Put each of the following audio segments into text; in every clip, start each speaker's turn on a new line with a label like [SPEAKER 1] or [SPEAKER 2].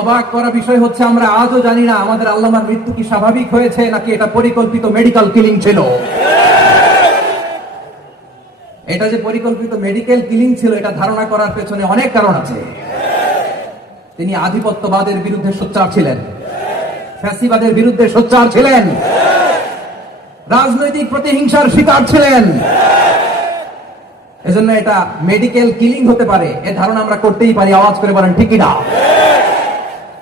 [SPEAKER 1] অবাক করা বিষয় হচ্ছে, আমরা আজও জানি না আমাদের আল্লামার মৃত্যু কি স্বাভাবিক হয়েছে নাকি এটা পরিকল্পিত মেডিকেল কিলিং ছিল। এটা যে পরিকল্পিত মেডিকেল কিলিং ছিল, এটা ধারণা করার পেছনে অনেক কারণ আছে। তিনি আধিপত্যবাদের বিরুদ্ধে সোচ্চার ছিলেন। ফ্যাসিবাদের বিরুদ্ধে সোচ্চার ছিলেন। রাজনৈতিক প্রতিহিংসার শিকার ছিলেন। এজন্য এটা মেডিকেল কিলিং হতে পারে। এ ধারণা আমরা করতেই পারি, আওয়াজ করে বলেন ঠিকই না?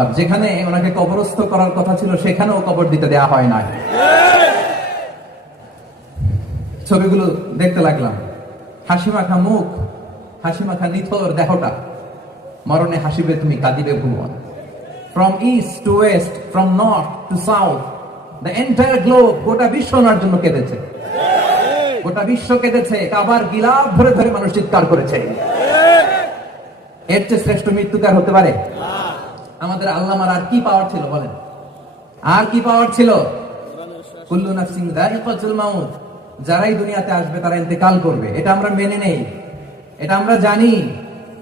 [SPEAKER 1] আর যেখানে ওনাকে কবরস্থ করার কথা ছিল, সেখানেও কবর দিতে দেয়া হয় না ছবিগুলো দেখতে লাগলাম। হাসি মাখা মুখ হাসি মাখা নিথর দেহটা। মরণে হাসিবে তুমি, কাঁদিবে ভুবন। From east to west from north to south the entire globe গোটা বিশ্ব ওনার জন্য কেঁদেছে। গোটা বিশ্ব কেঁদেছে, কাবার গিলাপ ধরে ধরে মানুষ চিৎকার করেছে। এর চেয়ে শ্রেষ্ঠ মৃত্যুকার হতে পারে? আমাদের আল্লামার আর কি পাওয়ার ছিল বলেন? আর কি পাওয়ার ছিল? যারাই দুনিয়াতে আসবে তারা ইন্তেকাল করবে। এটা আমরা মেনে নেই। এটা আমরা জানি।